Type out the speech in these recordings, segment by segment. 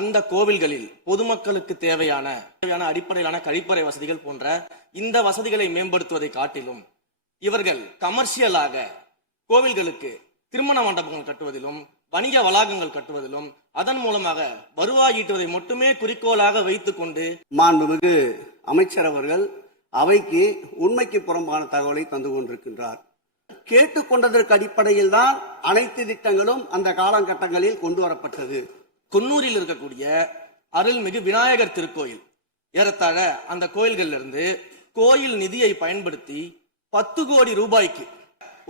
அந்த கோவில்களில் பொதுமக்களுக்கு தேவையான அடிப்படையிலான கழிப்பறை வசதிகள் போன்ற இந்த வசதிகளை மேம்படுத்துவதை காட்டிலும் இவர்கள் கமர்ஷியலாக கோவில்களுக்கு திருமண மண்டபங்கள் கட்டுவதிலும் வணிக வளாகங்கள் கட்டுவதிலும் அதன் மூலமாக வருவாய் ஈட்டுவதை மட்டுமே குறிக்கோளாக வைத்துக் கொண்டு மாண்புமிகு அமைச்சர் அவர்கள் அவைக்கு உண்மைக்கு புறம்பான தகவலை தந்து கொண்டிருக்கின்றார். கேட்டுக்கொண்டதற்கு அடிப்படையில் தான் அனைத்து திட்டங்களும் அந்த காலகட்டங்களில் கொண்டு வரப்பட்டது. குன்னூரில் இருக்கக்கூடிய அருள்மிகு விநாயகர் திருக்கோயில் ஏறத்தாழ அந்த கோயில்கள் இருந்து கோயில் நிதியை பயன்படுத்தி 10 கோடி ரூபாய்க்கு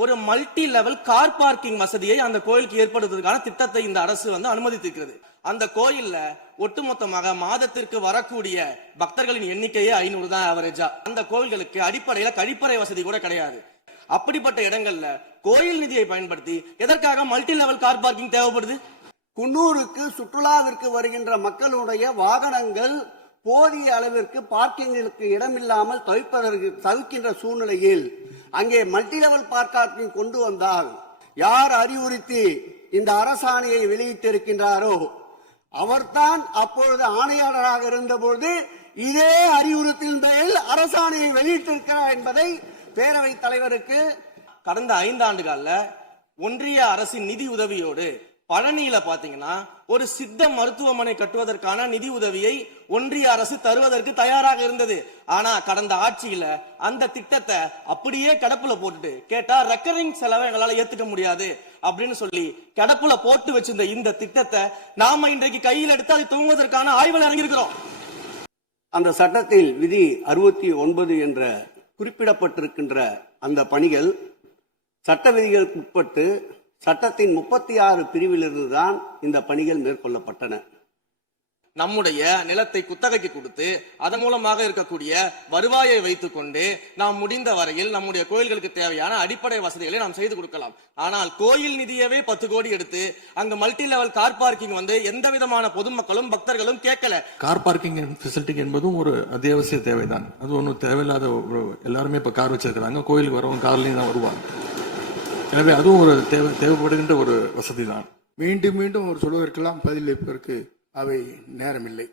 ஒரு மல்டி லெவல் கார் பார்க்கிங் வசதியை அந்த கோயிலுக்கு ஏற்படுத்துவதற்கான திட்டத்தை இந்த அரசு அனுமதித்திருக்கிறது. அந்த கோயில்ல ஒட்டுமொத்தமாக மாதத்திற்கு வரக்கூடிய பக்தர்களின் எண்ணிக்கையே 500 தான் ஆவரேஜா. அந்த கோயில்களுக்கு அடிப்படையில கழிப்பறை வசதி கூட கிடையாது. அப்படிப்பட்ட இடங்கள்ல கோயில் நிதியை பயன்படுத்தி எதற்காக மல்டி லெவல் கார் பார்க்கிங் தேவைப்படுது? குன்னூருக்கு சுற்றுலாவிற்கு வருகின்ற மக்களுடைய வாகனங்கள் போதிய அளவிற்கு பார்க்கிங்களுக்கு இடமில்லாமல் தவிக்கின்ற சூழ்நிலையில் அங்கே மல்டி லெவல் பார்க்கிங் கொண்டு வந்தால் யார் அறிவுறுத்தி இந்த அரசாணையை வெளியிட்டிருக்கின்றாரோ அவர்தான் அப்பொழுது ஆணையாளராக இருந்தபோது இதே அறிவுறுத்தின் பெயரில் அரசாணையை வெளியிட்டிருக்கிறார் என்பதை பேரவைத் தலைவருக்கு கடந்த 5 ஆண்டுகள்ல ஒன்றிய அரசின் நிதி உதவியோடு பழனியில பாத்தீங்கன்னா ஒரு சித்த மருத்துவமனை கட்டுவதற்கான நிதி உதவியை ஒன்றிய அரசு தருவதற்கு தயாராக இருந்தது. ஆனா கடந்த ஆட்சியில அந்த திட்டத்தை அப்படியே கடப்புல போட்டுட்டு கேட்டா ரெக்கரிங் செலவை எங்களால ஏத்துக்க முடியாது அப்படின்னு சொல்லி கடப்புல போட்டு வச்சிருந்த இந்த திட்டத்தை நாம இன்றைக்கு கையில் எடுத்து அதை துவங்குவதற்கான ஆய்வில் இறங்கியிருக்கிறோம். அந்த சட்டத்தில் விதி 69 என்ற குறிப்பிடப்பட்டிருக்கின்ற அந்த பணிகள் சட்ட விதிகளுக்கு உட்பட்டு சட்டத்தின் 36 பிரிவிலிருந்து தான் இந்த பணிகள் மேற்கொள்ளப்பட்டன. நம்முடைய நிலத்தை குத்தகைக்கு கொடுத்து அதன் மூலமாக இருக்கக்கூடிய வருவாயை வைத்துக் கொண்டு நாம் முடிந்த வரையில் நம்முடைய கோயில்களுக்கு தேவையான அடிப்படை வசதிகளை நாம் செய்து கொடுக்கலாம். ஆனால் கோயில் நிதியவே 10 கோடி எடுத்து அங்க மல்டி லெவல் கார் பார்க்கிங் எந்த விதமான பொதுமக்களும் பக்தர்களும் கேட்கல. கார் பார்க்கிங் ஃபெசிலிட்டி என்பதும் ஒரு அத்தியாவசிய தேவைதான். அது ஒன்றும் தேவையில்லாத எல்லாருமே இப்ப கார் வச்சிருக்கிறாங்க. கோயிலுக்கு வரவங்க கார்லயும் தான் வருவாங்க. எனவே அதுவும் ஒரு தேவைப்படுகின்ற ஒரு வசதி தான். மீண்டும் மீண்டும் ஒரு சொல்வதற்கெல்லாம் பதிலளிப்பதற்கு அவை நேரமில்லை.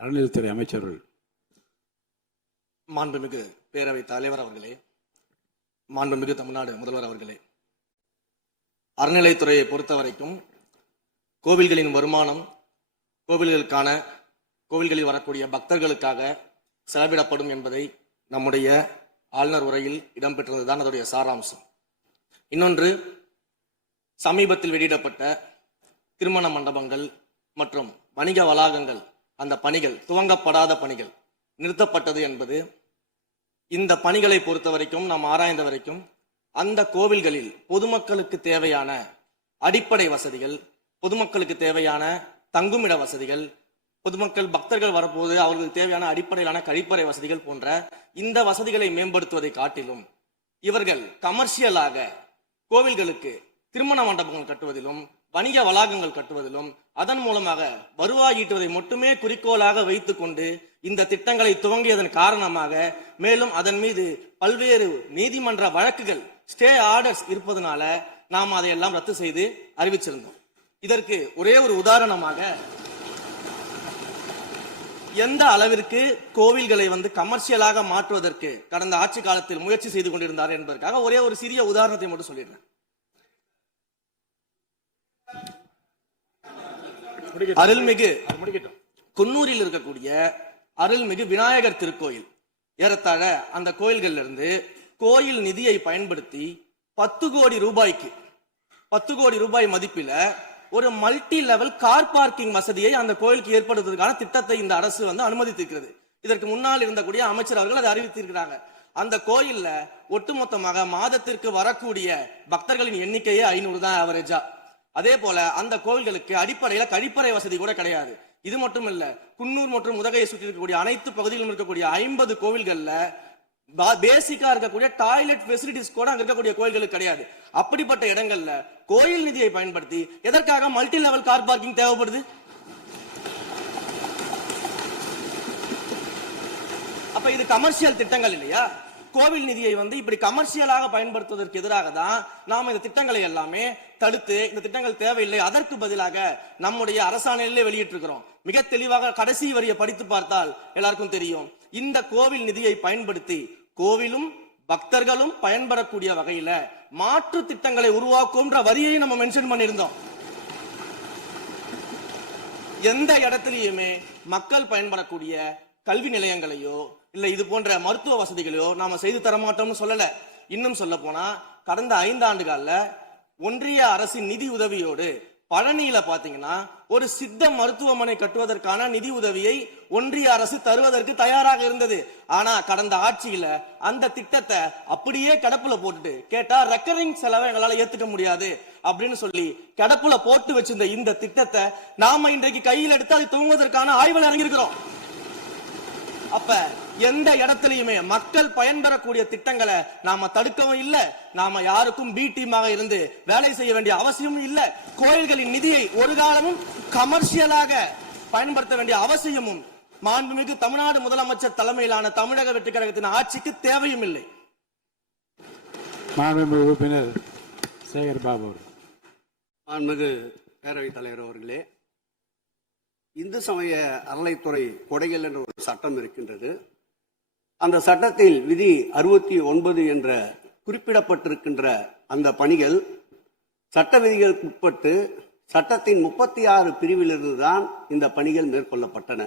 அறநிலையத்துறை அமைச்சர்கள். மாண்புமிகு பேரவைத் தலைவர் அவர்களே, மாண்புமிகு தமிழ்நாடு முதல்வர் அவர்களே, அறநிலையத்துறையை பொறுத்த வரைக்கும் கோவில்களின் வருமானம் கோவில்களில் வரக்கூடிய பக்தர்களுக்காக செலவிடப்படும் என்பதை நம்முடைய ஆளுநர் உரையில் இடம்பெற்றதுதான் அதனுடைய சாராம்சம். இன்னொன்று, சமீபத்தில் வெளியிடப்பட்ட திருமண மண்டபங்கள் மற்றும் வணிக வளாகங்கள் அந்த பணிகள் துவங்கப்படாத பணிகள் நிறுத்தப்பட்டது என்பது இந்த பணிகளை பொறுத்த வரைக்கும் நாம் ஆராய்ந்த வரைக்கும் அந்த கோவில்களில் பொதுமக்களுக்கு தேவையான அடிப்படை வசதிகள், பொதுமக்களுக்கு தேவையான தங்குமிட வசதிகள், பொதுமக்கள் பக்தர்கள் வரப்போது அவர்களுக்கு தேவையான அடிப்படையிலான கழிப்பறை வசதிகள் போன்ற இந்த வசதிகளை மேம்படுத்துவதை காட்டிலும் இவர்கள் கமர்ஷியலாக கோவில்களுக்கு திருமண மண்டபங்கள் கட்டுவதிலும் வணிக வளாகங்கள் கட்டுவதிலும் அதன் மூலமாக வருவாய் ஈட்டுவதை மட்டுமே குறிக்கோளாக வைத்துக் கொண்டு இந்த திட்டங்களை துவங்கியதன் காரணமாக மேலும் அதன் மீது பல்வேறு நீதிமன்ற வழக்குகள் ஸ்டே ஆர்டர்ஸ் இருப்பதனால நாம் அதையெல்லாம் ரத்து செய்து அறிவிச்சிருந்தோம். இதற்கு ஒரே ஒரு உதாரணமாக எந்த அளவிற்கு கோவில்களை கமர்ஷியலாக மாற்றுவதற்கு கடந்த ஆட்சி காலத்தில் முயற்சி செய்து கொண்டிருந்தார் என்பதற்காக ஒரே ஒரு சிறிய உதாரணத்தை மட்டும் சொல்லிடுறேன். அருள்மிகு குன்னூரில் இருக்கக்கூடிய அருள்மிகு விநாயகர் திருக்கோயில் ஏறத்தாழ அந்த கோயில்கள் இருந்து கோயில் நிதியை பயன்படுத்தி 10 கோடி ரூபாய்க்கு 10 கோடி ரூபாய் மதிப்பில ஒரு மல்டி லெவல் கார் பார்க்கிங் வசதியை அந்த கோயிலுக்கு ஏற்படுத்துவதற்கான திட்டத்தை இந்த அரசு அனுமதித்திருக்கிறது. இதற்கு முன்னால் இருந்தக்கூடிய அமைச்சர் அவர்கள் அதை அறிவித்திருக்கிறாங்க. அந்த கோயில்ல ஒட்டுமொத்தமாக மாதத்திற்கு வரக்கூடிய பக்தர்களின் எண்ணிக்கையே 500 தான் ஆவரேஜா. அதே போல அந்த கோவில்களுக்கு அடிப்படையில கழிப்பறை வசதி கூட கிடையாது. இது மட்டும் இல்ல, குன்னூர் மற்றும் உதகையை சுற்றி இருக்கக்கூடிய அனைத்து பகுதிகளிலும் இருக்கக்கூடிய 50 கோவில்கள்ல பேசிக்கா இருக்கக்கூடிய டாய்லெட் ஃபெசிலிட்டிஸ் கூட அங்க இருக்கக்கூடிய கோயில்களுக்கு கிடையாது. அப்படிப்பட்ட இடங்கள்ல கோயில் நிதியை பயன்படுத்தி எதற்காக மல்டி லெவல் கார் பார்க்கிங் தேவைப்படுது? அப்ப இது கமர்ஷியல் திட்டங்கள் இல்லையா? கோவில் நிதியை வந்து இப்படி கமர்ஷியலாக பயன்படுத்துவதற்கு எதிராக தான் நாம இந்த திட்டங்களை எல்லாமே தடுத்து இந்த திட்டங்கள் தேவையில்லை, அதற்கு பதிலாக நம்முடைய அரசாணையிலே வெளியிட்டிருக்கிறோம். மிக தெளிவாக கடைசி வரியை படித்து பார்த்தால் எல்லாருக்கும் தெரியும். இந்த கோவில் நிதியை பயன்படுத்தி கோவிலும் பக்தர்களும் பயன்படக்கூடிய வகையில மாற்று திட்டங்களை உருவாக்கும்ன்ற வரியை நம்ம மென்ஷன் பண்ணியிருந்தோம். எந்த இடத்திலையுமே மக்கள் பயன்படக்கூடிய கல்வி நிலையங்களையோ இல்ல இது போன்ற மருத்துவ வசதிகளையோ நாம செய்து தர மாட்டோம்னு சொல்லல. இன்னும் சொல்ல போனா கடந்த 5 ஆண்டுகள்ல ஒன்றிய அரசின் நிதி உதவியோடு பழனியில பாத்தீங்கன்னா ஒரு சித்த மருத்துவமனை கட்டுவதற்கான நிதி உதவியை ஒன்றிய அரசு தருவதற்கு தயாராக இருந்தது. ஆனா கடந்த ஆட்சியில அந்த திட்டத்தை அப்படியே கிடப்புல போட்டுட்டு கேட்டா ரெக்கரிங் செலவை எங்களால ஏத்துக்க முடியாது அப்படின்னு சொல்லி கிடப்புல போட்டு வச்சிருந்த இந்த திட்டத்தை நாம இன்றைக்கு கையில் எடுத்து அதை துவங்குவதற்கான ஆய்வில் இறங்கியிருக்கிறோம். அப்ப எந்த இடத்திலையுமே மக்கள் பயன்பெறக்கூடிய திட்டங்களை நாம தடுக்கவும் இல்ல, நாம யாருக்கும் பி டீமாக இருந்து வேலை செய்ய வேண்டிய அவசியமும் இல்ல. கோயில்களின் நிதியை ஒரு காலமும் கமர்ஷியலாக பயன்படுத்த வேண்டிய அவசியமும் மாண்புமிகு தமிழ்நாடு முதலமைச்சர் தலைமையிலான தமிழக வெற்றி கழகத்தின் ஆட்சிக்கு தேவையும் இல்லை. மாண்புமிகு உறுப்பினர் சேகர் பாபு அவர்கள். மாண்புமிகு பேரவைத் தலைவர் அவர்களே, இந்து சமய அறநிலைத்துறை கொடைகள் என்ற ஒரு சட்டம் இருக்கின்றது. அந்த சட்டத்தில் விதி 69 என்ற குறிப்பிடப்பட்டிருக்கின்ற அந்த பணிகள் சட்ட விதிகளுக்கு உட்பட்டு சட்டத்தின் 36 பிரிவிலிருந்து தான் இந்த பணிகள் மேற்கொள்ளப்பட்டன.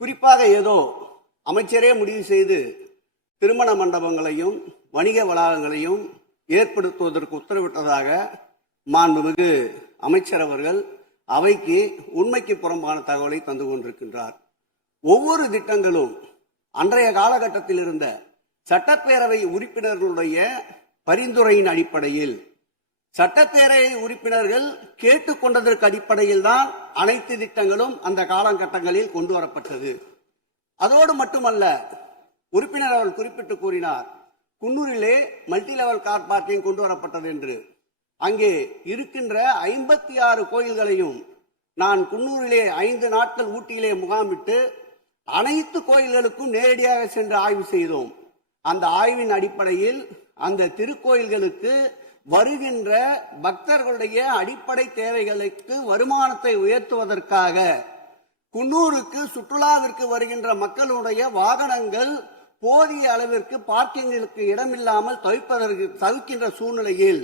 குறிப்பாக ஏதோ அமைச்சரே முடிவு செய்து திருமண மண்டபங்களையும் வணிக வளாகங்களையும் ஏற்படுத்துவதற்கு உத்தரவிட்டதாக மாண்புமிகு அமைச்சர் அவர்கள் அவைக்கு உண்மைக்கு புறம்பான தகவலை தந்து கொண்டிருக்கின்றார். ஒவ்வொரு திட்டங்களும் அன்றைய காலகட்டத்தில் இருந்த சட்டப்பேரவை உறுப்பினர்களுடைய பரிந்துரையின் அடிப்படையில் சட்டப்பேரவை உறுப்பினர்கள் கேட்டுக்கொண்டதற்கு அடிப்படையில் தான் அனைத்து திட்டங்களும் அந்த காலகட்டங்களில் கொண்டு வரப்பட்டது. அதோடு மட்டுமல்ல, உறுப்பினர் அவர்கள் குறிப்பிட்டு கூறினார், குன்னூரிலே மல்டி லெவல் கார் பார்க்கிங் கொண்டு வரப்பட்டது என்று. அங்கே இருக்கின்ற 56 கோயில்களையும் நான் குன்னூரிலே 5 நாட்கள் ஊட்டியிலே முகாமிட்டு அனைத்து கோயில்களுக்கும் நேரடியாக சென்று ஆய்வு செய்தோம். அந்த ஆய்வின் அடிப்படையில் அந்த திருக்கோயில்களுக்கு வருகின்ற பக்தர்களுடைய அடிப்படை தேவைகளுக்கு வருமானத்தை உயர்த்துவதற்காக குன்னூருக்கு சுற்றுலாவிற்கு வருகின்ற மக்களுடைய வாகனங்கள் போதிய அளவிற்கு பார்க்கிங்களுக்கு இடமில்லாமல் தவிக்கின்ற சூழ்நிலையில்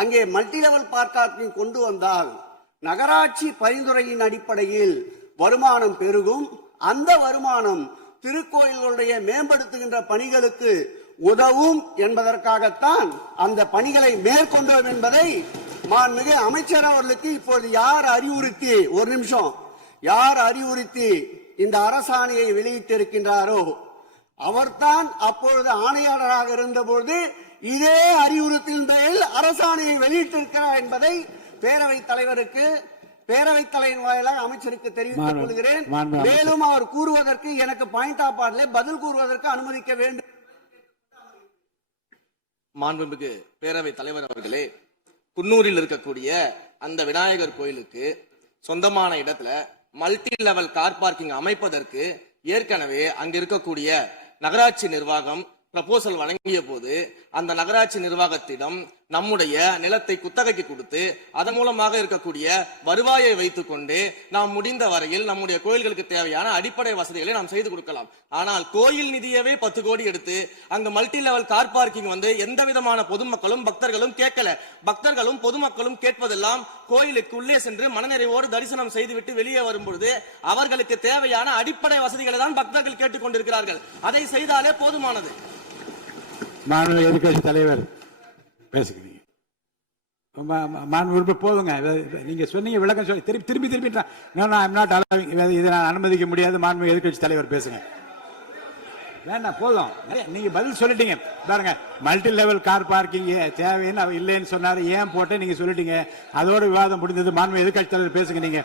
அங்கே மல்டி லெவல் பார்க்கிங் கொண்டு வந்தால் நகராட்சி பரிந்துரையின் அடிப்படையில் வருமானம் பெருகும். அந்த வருமானம் திருக்கோயில்களுடைய மேம்படுத்துகின்ற பணிகளுக்கு உதவும் என்பதற்காகத்தான் அந்த பணிகளை மேற்கொண்டோம் என்பதை மாண்புமிகு அமைச்சர் அவர்களுக்கு இப்போது யார் அறிவுறுத்தி, ஒரு நிமிஷம், யார் அறிவுறுத்தி இந்த அரசாணையை வெளியிட்டிருக்கின்றாரோ அவர்தான் அப்பொழுது ஆணையாளராக இருந்தபோது இதே அறிவுறுத்தின் பேரில் அரசாணையை வெளியிட்டிருக்கிறார் என்பதை பேரவைத் தலைவருக்கு, பேரவைத் தலைவர் வாயிலாக அமைச்சருக்கு தெரிவித்துக் கொள்கிறேன். மேலும் அவர் கூறுவதற்கு எனக்கு பாயிண்ட் ஆஃப் ஆர்டர் பதில் கூறுவதற்கு அனுமதிக்க வேண்டும். மாண்புமிகு பேரவைத் தலைவர் அவர்களே, குன்னூரில் இருக்கக்கூடிய அந்த விநாயகர் கோயிலுக்கு சொந்தமான இடத்துல மல்டி லெவல் கார் பார்க்கிங் அமைப்பதற்கு ஏற்கனவே அங்க இருக்கக்கூடிய நகராட்சி நிர்வாகம் ப்ரப்போசல் வழங்கிய போது அந்த நகராட்சி நிர்வாகத்திடம் நம்முடைய நிலத்தை குத்தகைக்கு கொடுத்து அதன் மூலமாக இருக்கக்கூடிய வருவாயை வைத்துக் கொண்டு நாம் முடிந்த வரையில் நம்முடைய கோயில்களுக்கு தேவையான அடிப்படை வசதிகளை நாம் செய்து கொடுக்கலாம். ஆனால் கோயில் நிதியவே 10 கோடி எடுத்து அங்க மல்டி லெவல் கார் பார்க்கிங் வந்து எந்த விதமான பொதுமக்களும் பக்தர்களும் கேட்கல. பக்தர்களும் பொதுமக்களும் கேட்பதெல்லாம் கோயிலுக்கு உள்ளே சென்று மனநிறைவோடு தரிசனம் செய்துவிட்டு வெளியே வரும்பொழுது அவர்களுக்கு தேவையான அடிப்படை வசதிகளை தான் பக்தர்கள் கேட்டுக் கொண்டிருக்கிறார்கள். அதை செய்தாலே போதுமானது. மாநில எதிர்கட்சி தலைவர் பேசுகிறீங்க. மாண்பு போதுங்க. நீங்க சொன்னீங்க, விளக்கம் சொல்லி திருப்பி இதை நான் அனுமதிக்க முடியாது. மாண்பு எதிர்கட்சி தலைவர் பேசுங்க. வேண்டாம், போதும். நீங்க பதில் சொல்லிட்டீங்க பாருங்க. மல்டி லெவல் கார் பார்க்கிங் தேவைன்னு அவர் இல்லைன்னு சொன்னாரு, ஏன் போட்டு நீங்க சொல்லிட்டீங்க. அதோட விவாதம் முடிந்தது. மாண்பு எதிர்கட்சி தலைவர் பேசுங்க. நீங்க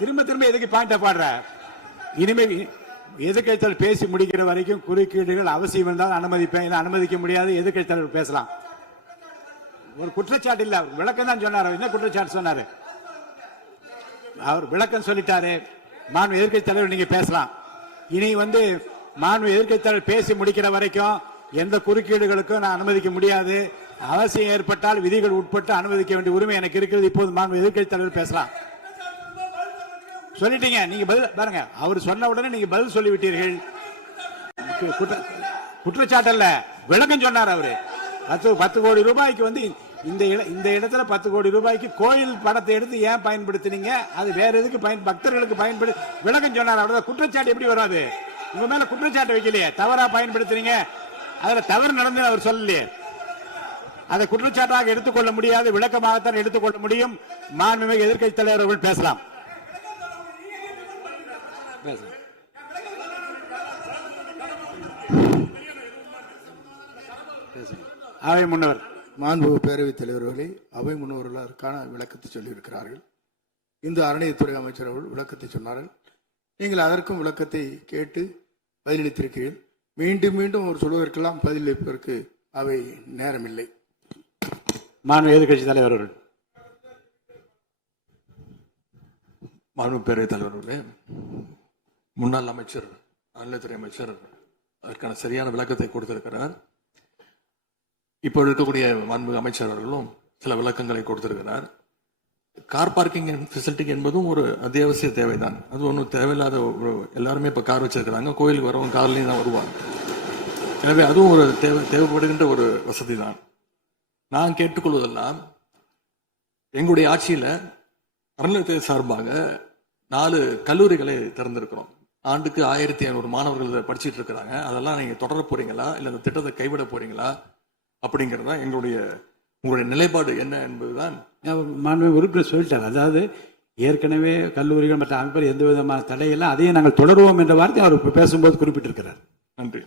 திரும்ப எதுக்கு பாயிண்ட் பாடுற? இனிமே எதிர்கட்சி தலைவர் பேசி முடிக்கிற வரைக்கும் குறுக்கீடுகள் அவசியம் இருந்தால் அனுமதிப்பேன், அனுமதிக்க முடியாது. எதிர்கட்சி தலைவர் பேசலாம். ஒரு குற்றச்சாட்டு இல்ல, அவர் விளக்கம் தான் சொன்னார். என்ன குற்றச்சாட்டு சொன்னாரு? அவர் விளக்கம் சொல்லிட்டாரு. மாண்பு எதிர்கட்சி தலைவர் நீங்க பேசலாம். இனி மாண்பு எதிர்கட்சி தலைவர் பேசி முடிக்கிற வரைக்கும் எந்த குறுக்கீடுகளுக்கும் நான் அனுமதிக்க முடியாது. அவசியம் ஏற்பட்டால் விதிகள் உட்பட்டு அனுமதிக்க வேண்டிய உரிமை எனக்கு இருக்கிறது. இப்போது மாண்பு எதிர்க்கட்சி தலைவர் பேசலாம். சொல்லிட்டீங்க, நீங்க பதில் பாருங்க. அவர் சொன்ன உடனே நீங்க பதில் சொல்லிவிட்டீர்கள். குற்றச்சாட்டு அல்ல, விளக்கம் சொன்னார் அவரு. 10 கோடி ரூபாய்க்கு வந்து இந்த இடத்துல 10 கோடி ரூபாய்க்கு கோயில் படத்தை எடுத்து ஏன் பயன்படுத்தினீங்க, அது வேற எதுக்கு பக்தர்களுக்கு பயன்படு விளக்கம் சொன்னார். அவ்வளவுதான். குற்றச்சாட்டு எப்படி வராது? உங்க மேல குற்றச்சாட்டு வைக்கலையே, தவறா பயன்படுத்தினீங்க, அதுல தவறு நடந்து அவர் சொல்லலையே. அதை குற்றச்சாட்டாக எடுத்துக்கொள்ள முடியாது, விளக்கமாகத்தான் எடுத்துக்கொள்ள முடியும். மாண்புமிகு எதிர்க்கட்சி தலைவர் அவர்கள் பேசலாம். அவை முன்னவர். மாண்பு பேரவைத் தலைவர்களே, அவை முன்னவர்களுக்கான விளக்கத்தை சொல்லியிருக்கிறார்கள். இந்து அறநிலையத்துறை அமைச்சர் அவர்கள் விளக்கத்தை சொன்னார்கள். நீங்கள் அதற்கும் விளக்கத்தை கேட்டு பதிலளித்திருக்கிறீர்கள். மீண்டும் மீண்டும் அவர் சொல்வதற்கெல்லாம் பதிலளிப்பதற்கு அவை நேரமில்லை. மாண்பு எதிர்க்கட்சி தலைவர் அவர்கள். மாண்பு பேரவைத் தலைவர்களே, முன்னாள் அமைச்சர் அறநிலையத்துறை அமைச்சர் அதற்கான சரியான விளக்கத்தை கொடுத்திருக்கிறார். இப்போ இருக்கக்கூடிய மாண்பு அமைச்சர் அவர்களும் சில விளக்கங்களை கொடுத்திருக்கிறார். கார் பார்க்கிங் ஃபெசிலிட்டி என்பதும் ஒரு அத்தியாவசிய தேவைதான். அது ஒன்றும் தேவையில்லாத எல்லாருமே இப்போ கார் வச்சிருக்கிறாங்க. கோயிலுக்கு வரவங்க கார்லையும் தான் வருவாங்க. எனவே அதுவும் ஒரு தேவைப்படுகின்ற ஒரு வசதி தான். நான் கேட்டுக்கொள்வதெல்லாம், எங்களுடைய ஆட்சியில் அறநிலையத்துறை சார்பாக 4 கல்லூரிகளை திறந்திருக்கிறோம். ஆண்டுக்கு 1500 மாணவர்கள் படிச்சுட்டு இருக்கிறாங்க. அதெல்லாம் நீங்க தொடர போறீங்களா, இல்லை அந்த திட்டத்தை கைவிட போறீங்களா அப்படிங்கிறது தான் உங்களுடைய நிலைப்பாடு என்ன என்பதுதான். மாண்புமிகு உறுப்பினர் சொல்லிட்டார். அதாவது ஏற்கனவே கல்லூரிகள் மற்ற அமைப்பில் எந்த விதமான தடையெல்லாம் அதையும் நாங்கள் தொடருவோம் என்ற வார்த்தை அவர் பேசும்போது குறிப்பிட்டிருக்கிறார். நன்றி.